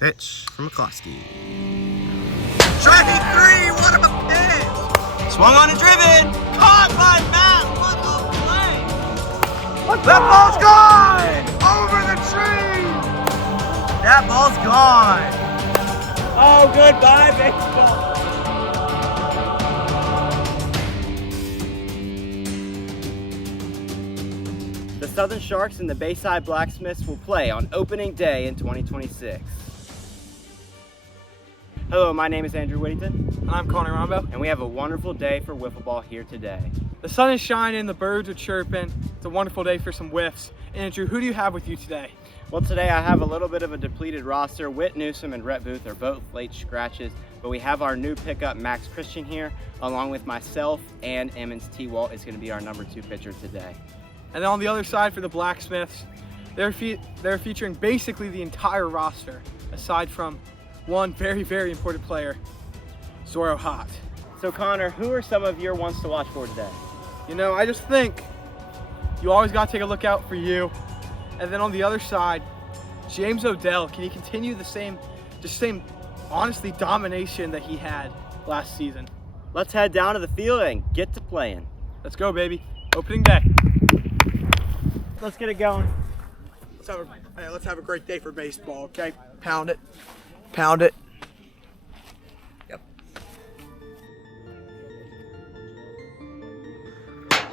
Pitch from McCloskey. Strike three, what a pitch! Swung on and driven, caught by Matt, look at play! That ball's gone! Over the tree! That ball's gone! Oh, goodbye, baseball! The Southern Sharks and the Bayside Blacksmiths will play on opening day in 2026. Hello, my name is Andrew Whittington. And I'm Connor Rombo. And we have a wonderful day for wiffleball here today. The sun is shining, the birds are chirping. It's a wonderful day for some whiffs. Andrew, who do you have with you today? Well, today I have a little bit of a depleted roster. Whit Newsom and Rhett Booth are both late scratches, but we have our new pickup, Max Christian, here, along with myself, and Emmons T. Walt is going to be our number 2 pitcher today. And then on the other side for the Blacksmiths, they're featuring basically the entire roster, aside from one very, very important player, Zoro Hot. So Connor, who are some of your ones to watch for today? You know, I just think you always got to take a look out for you. And then on the other side, James Odell, can he continue the same honestly domination that he had last season? Let's head down to the field and get to playing. Let's go, baby. Opening day. Let's get it going. Let's have a great day for baseball, okay? Pound it. Pound it. Yep.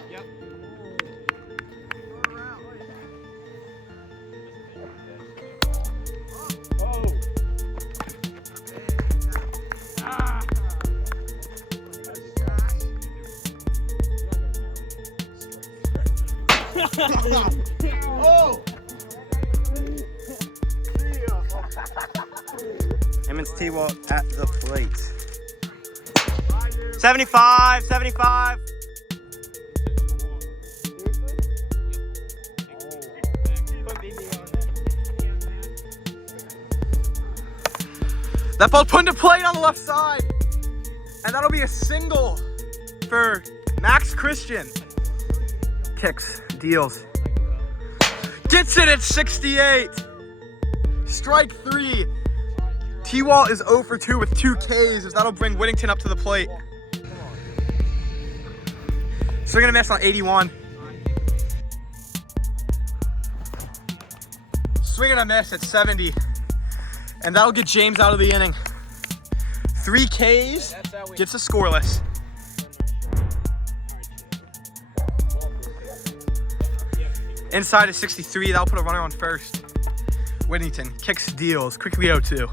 Yep. Oh. Oh. Emmons T. Walt at the plate. 75, 75. That ball's put into play on the left side. And that'll be a single for Max Christian. Kicks, deals. Gets it at 68. Strike 3. T-Walt is 0 for 2 with 2 Ks, as that'll bring Whittington up to the plate. Swing and a miss on 81. Swing and a miss at 70. And that'll get James out of the inning. 3 Ks, gets us scoreless. Inside is 63, that'll put a runner on first. Whittington kicks, deals, quickly 0-2.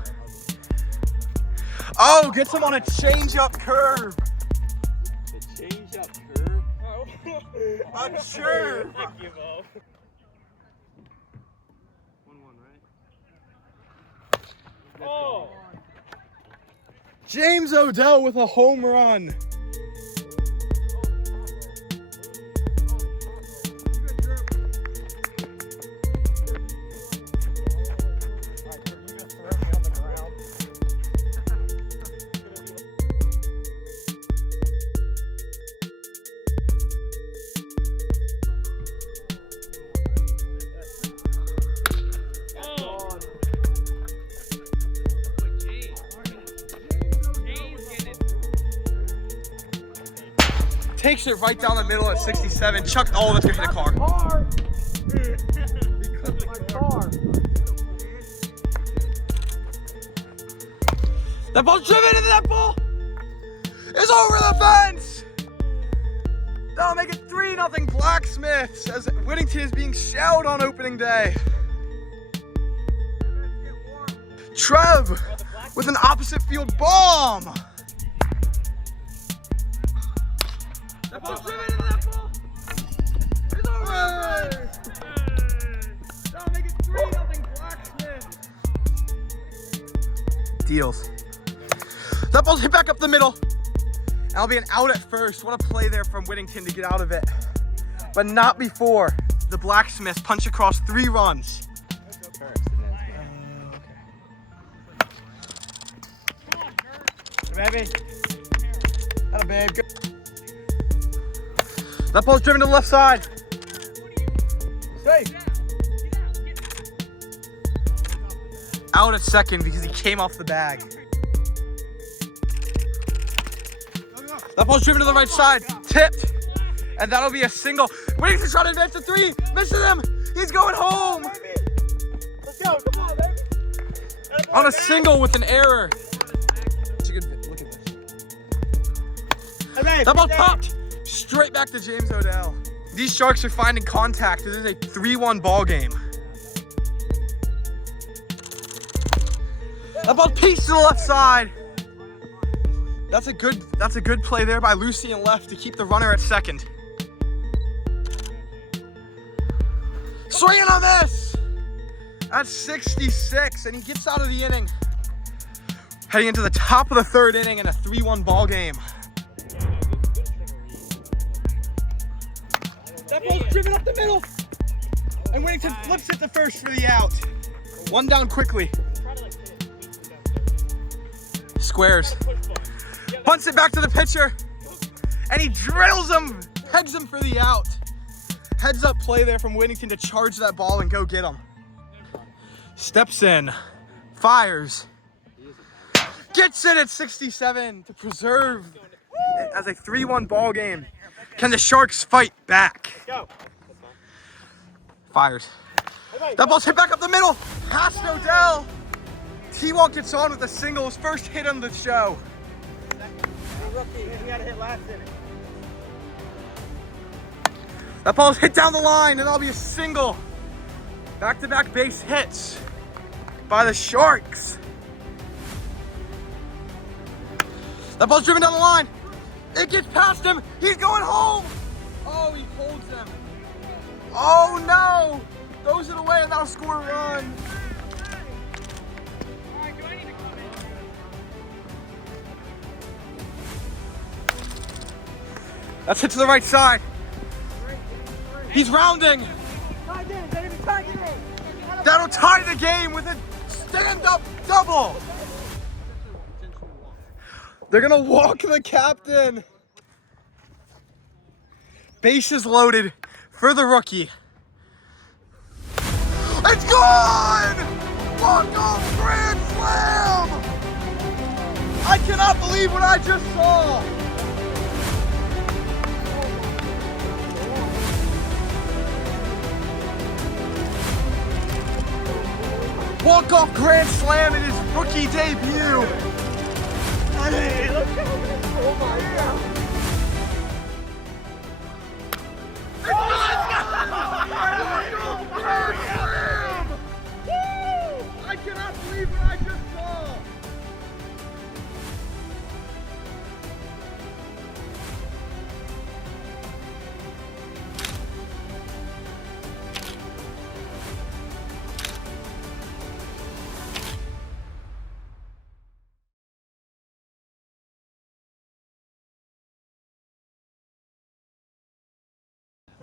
Oh, gets him on a change-up curve. The change-up curve? A curve. 1-1, right? Oh! James Odell with a home run. Takes it right down the middle at 67. Chuck, oh, that's gonna hit a car. That ball's driven into that ball is over the fence. That'll make it 3-0 Blacksmiths as Whittington is being shelled on opening day. Trev with an opposite field bomb. That ball's driven into that ball. It's over. That'll make it 3-0 Blacksmiths. Deals. That ball's hit back up the middle. That'll be an out at first. What a play there from Whittington to get out of it. But not before the Blacksmiths punch across 3 runs. Baby. Atta babe. Good. That ball's driven to the left side. Safe. out at second because he came off the bag. That ball's driven to the right side, tipped, and that'll be a single. Whittington's trying to advance to three, misses him. He's going home. Let's go, come on, baby. On a single with an error. Look at this. That ball popped straight back to James Odell. These Sharks are finding contact. This is a 3-1 ball game. That ball pieced to the left side. That's a good play there by Lucy and left to keep the runner at second. Swing and a miss. That's 66, and he gets out of the inning. Heading into the top of the third inning in a 3-1 ball game. That ball's driven up the middle. And Whittington flips it to first for the out. One down quickly. Squares. Punts it back to the pitcher. And he drills him. Heads him for the out. Heads up play there from Whittington to charge that ball and go get him. Steps in. Fires. Gets it at 67 to preserve it as a 3-1 ball game. Can the Sharks fight back? Fires. That ball's hit back up the middle. Past Odell. T-Walt gets on with a single. His first hit on the show. We gotta hit last inning. That ball's hit down the line, and that'll be a single. Back-to-back base hits by the Sharks. That ball's driven down the line. It gets past him. He's going home. Oh, he holds them. Oh, no. Throws it away, and that'll score a run. That's hit to the right side. He's rounding. That'll tie the game with a stand-up double. They're gonna walk the captain. Bases loaded for the rookie. It's gone! Walk-off grand slam! I cannot believe what I just saw. Walk-off grand slam in his rookie debut. Hey, let's go. Oh my God. I cannot believe what I just saw.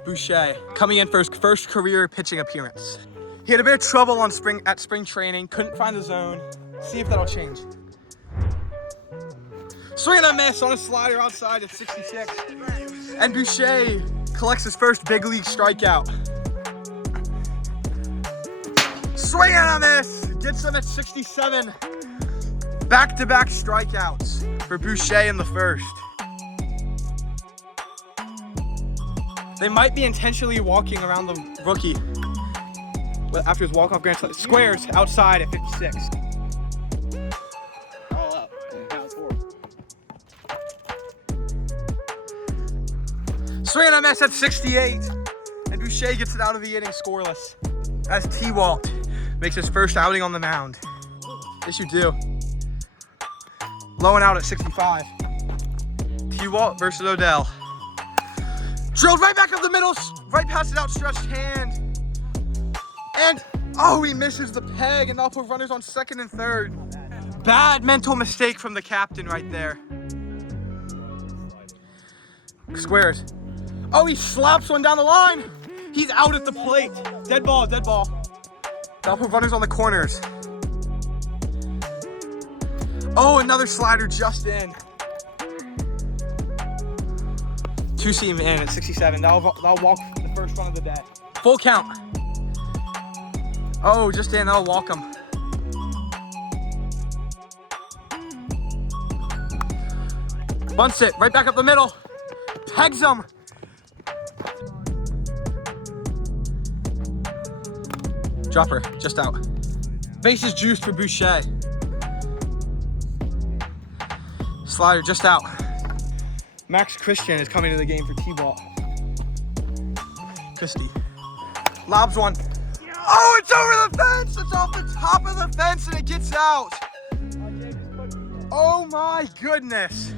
Boucher coming in for his first career pitching appearance. He had a bit of trouble on spring training, couldn't find the zone. See if that'll change. Swing and a miss on a slider outside at 66. And Boucher collects his first big league strikeout. Swing and a miss, gets him at 67. Back-to-back strikeouts for Boucher in the first. They might be intentionally walking around the rookie after his walk-off grand slam. Squares outside at 56. All up. Count four. Swing and a miss at 68. And Boucher gets it out of the inning scoreless. As T-Walt makes his first outing on the mound. Yes, you do. Low and out at 65. T-Walt versus Odell. Drilled right back up the middle, right past his outstretched hand. And, oh, he misses the peg, and they'll put runners on second and third. Bad mental mistake from the captain right there. Squares. Oh, he slaps one down the line. He's out at the plate. Dead ball, dead ball. They'll put runners on the corners. Oh, another slider just in. Two-seam in at 67. That'll walk the first run of the day. Full count. Oh, just in. That'll walk him. Bunts it right back up the middle. Tags him. Dropper, just out. Bases juiced for Boucher. Slider just out. Max Christian is coming to the game for T-ball. Christie. Lobs one. Oh, it's over the fence! It's off the top of the fence and it gets out. Oh my goodness.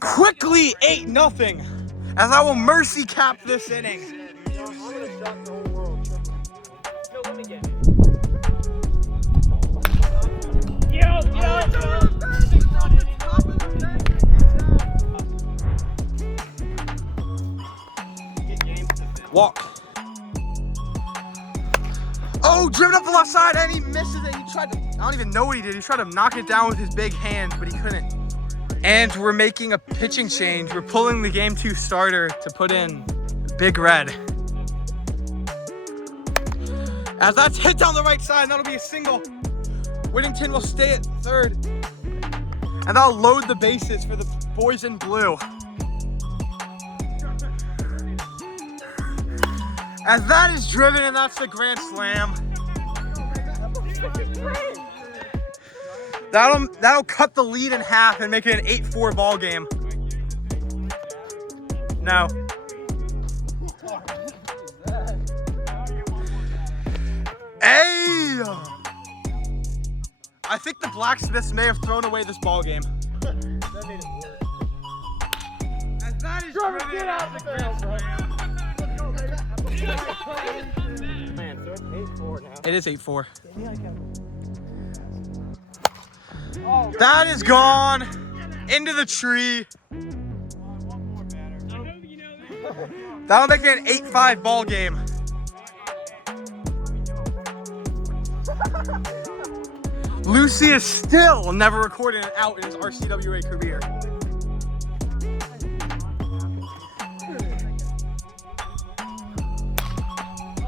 Quickly 8-0. As I will mercy cap this inning. Walk. Oh, driven up the left side and he misses it. He tried to, I don't even know what he did. He tried to knock it down with his big hand, but he couldn't. And we're making a pitching change. We're pulling the game 2 starter to put in Big Red. As that's hit down the right side, and that'll be a single. Whittington will stay at third. And that'll load the bases for the boys in blue. As that is driven, and that's the grand slam. That'll cut the lead in half and make it an 8-4 ball game. No. Hey! I think the Blacksmiths may have thrown away this ball game. As that is driven, get out of the field, bro. Man, so it's 8-4 now. It is 8-4. That is gone into the tree. That'll make it an 8-5 ball game. Lucy is still never recorded an out in his RCWA career.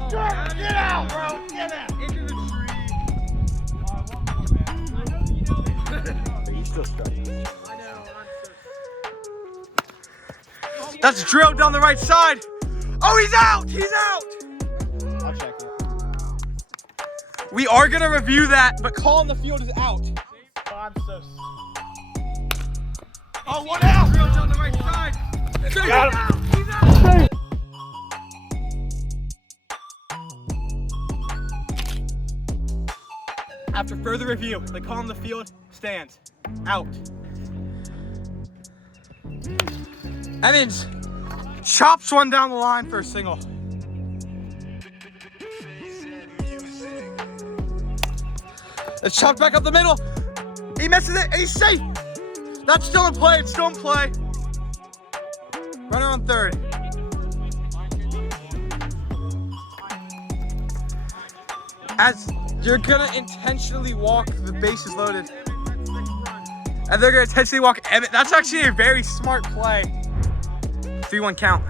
Get out, bro! Get out! Into the tree. He's still struggling. That's drilled down the right side. Oh, he's out! He's out! I'll check it. We are gonna review that, but call on the field is out. Oh, 1 out! Drilled down the right side. Got him. He's out! After further review, the call on the field stands out. Evans chops one down the line for a single. It's chopped back up the middle. He misses it and he's safe. That's still in play. It's still in play. Runner on third. As you're gonna intentionally walk the bases loaded. And they're gonna intentionally walk Emmett. That's actually a very smart play. 3-1 count.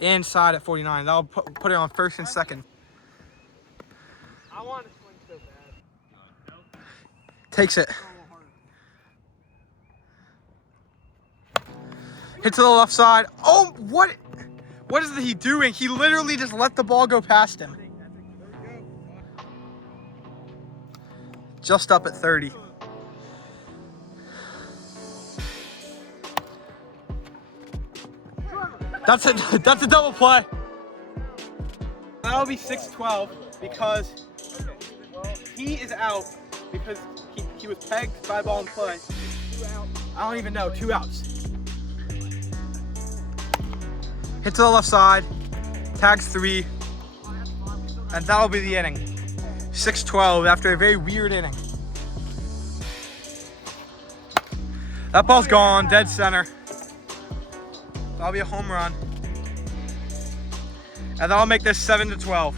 Inside at 49. That'll put it on first and second. I want to swing so bad. Takes it. Hit to the left side. Oh, what is he doing? He literally just let the ball go past him. Just up at 30. That's a double play. That'll be 6-12 because he is out because he was pegged by ball in play. I don't even know, 2 outs. Hit to the left side, tags 3, and that'll be the inning. 6-12 after a very weird inning. That ball's gone, dead center. That'll be a home run. And that'll make this 7-12.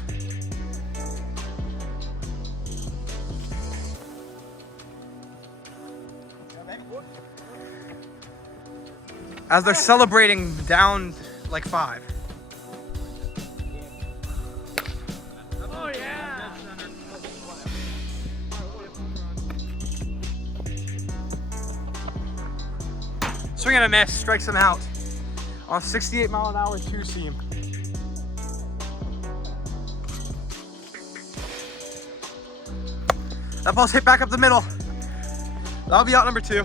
As they're celebrating down like 5. Swing and a miss, strikes him out on a 68-mile-an-hour two-seam. That ball's hit back up the middle. That'll be out number 2.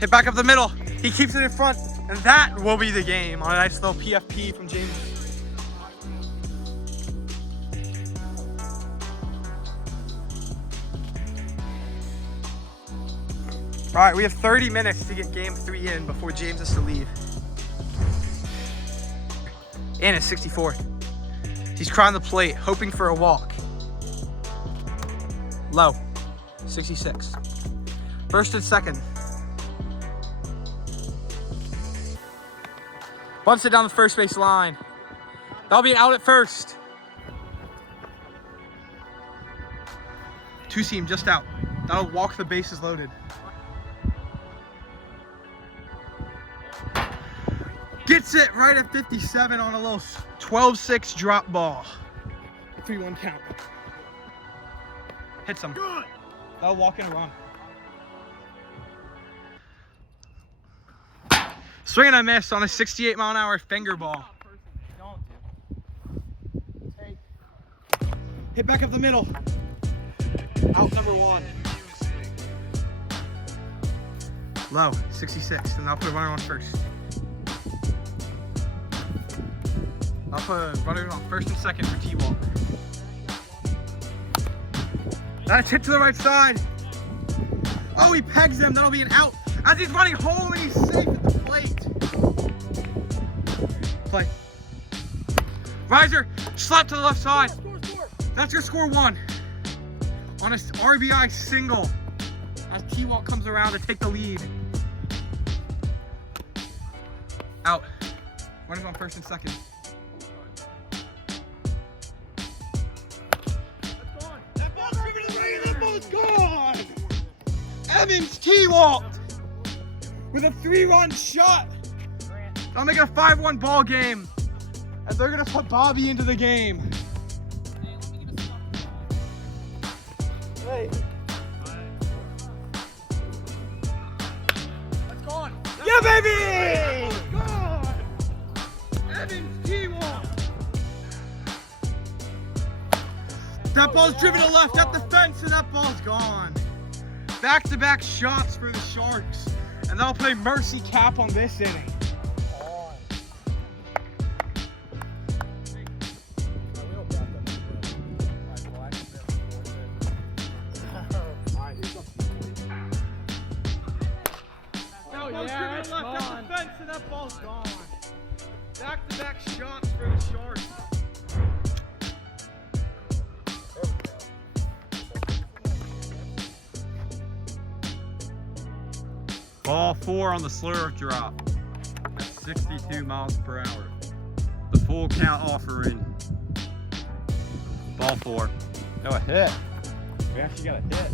Hit back up the middle. He keeps it in front, and that will be the game on a nice little PFP from James. All right, we have 30 minutes to get game 3 in before James has to leave. And it's 64. He's crying the plate, hoping for a walk. Low, 66. First and second. Bunts it down the first base line. That'll be out at first. Two-seam just out. That'll walk the bases loaded. Gets it right at 57 on a little 12-6 drop ball. 3-1 count. Hits him. Good. That'll walk and run. Swing and a miss on a 68-mile-an-hour finger ball. Hit back up the middle. Out number 1. Low, 66, and I'll put a runner on first. I'll put a runner on first and second for T-Wall. That's hit to the right side. Oh, he pegs him. That'll be an out. As he's running home and he's safe at the plate. Play. Riser, slap to the left side. That's your score 1. On a RBI single. As T-Wall comes around to take the lead. Out. Runners on first and second. Gone! Evans T-Walt with a 3-run shot. That'll make it a 5-1 ball game. And they're gonna put Bobby into the game. Hey. That's gone. Yeah, baby! That's gone. Evans T-Walt. That ball's driven to left at the fence, and that ball's gone. Back-to-back shots for the Sharks, and they'll play mercy cap on this inning. That ball's driven to left at the fence, and that ball's gone. Back-to-back shots for the Sharks. Ball 4 on the slur drop at 62 miles per hour. The full count offering. Ball 4. No, a hit. We actually got a hit.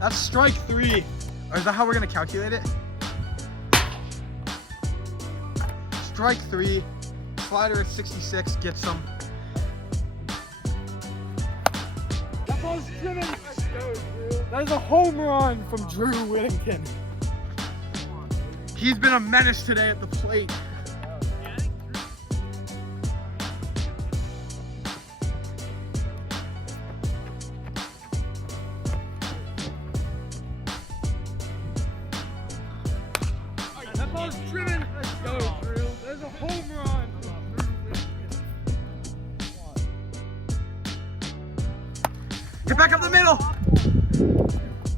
That's strike 3. Or is that how we're gonna calculate it? Strike 3. Slider at 66 gets him. That ball's driven. That is a home run from Drew Whittington. He's been a menace today at the plate. Driven. Let's go, Drew. There's a home run. Get back up the middle.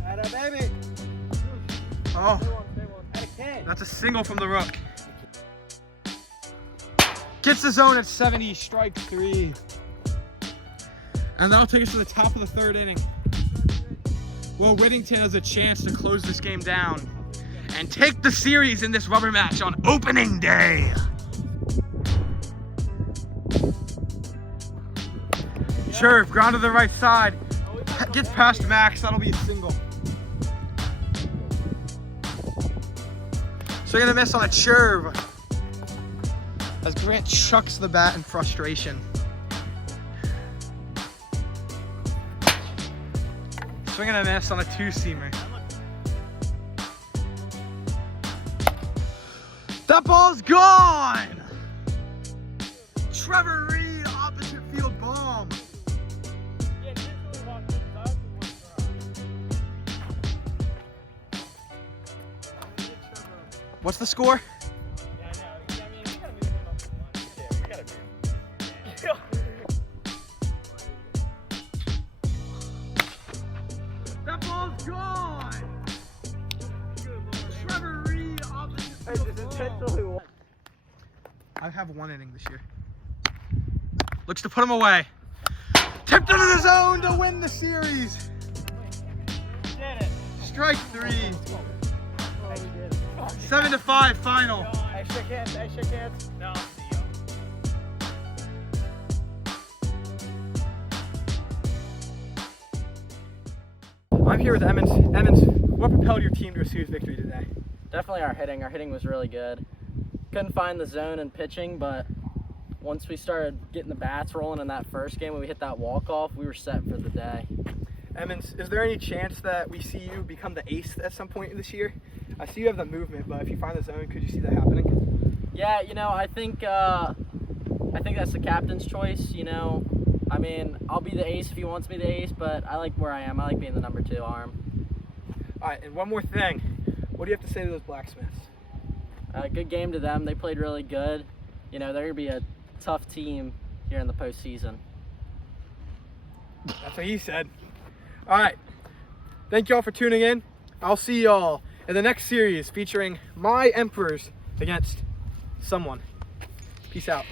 Atta baby. Oh, that's a single from the Rook. Gets the zone at 70, strike 3. And that'll take us to the top of the 3rd inning. Well, Whittington has a chance to close this game down and take the series in this rubber match on opening day. Sherv, ground to the right side. Gets past Max, that'll be a single. Swing and a miss on a Sherv as Grant chucks the bat in frustration. Swing and a miss on a 2-seamer. That ball's gone! Trevor Reed, opposite field bomb. What's the score? That ball's gone! Trevor Reed, opposite field bomb. I have 1 inning this year. Looks to put him away. Tipped into the zone to win the series. Did it. Strike 3. 7-5 final. Hey, shake hands. Hey, shake hands. No, I'll see you. I'm here with Emmons. Emmons, what propelled your team to a series victory today? Definitely our hitting. Our hitting was really good. Couldn't find the zone in pitching, but once we started getting the bats rolling in that first game when we hit that walk-off, we were set for the day. Emmons, is there any chance that we see you become the ace at some point this year? I see you have the movement, but if you find the zone, could you see that happening? Yeah, you know, I think that's the captain's choice, you know. I mean, I'll be the ace if he wants me the ace, but I like where I am. I like being the number 2 arm. All right, and one more thing. What do you have to say to those Blacksmiths? Good game to them. They played really good. You know, they're going to be a tough team here in the postseason. That's what he said. All right. Thank y'all for tuning in. I'll see y'all in the next series featuring my Emperors against someone. Peace out.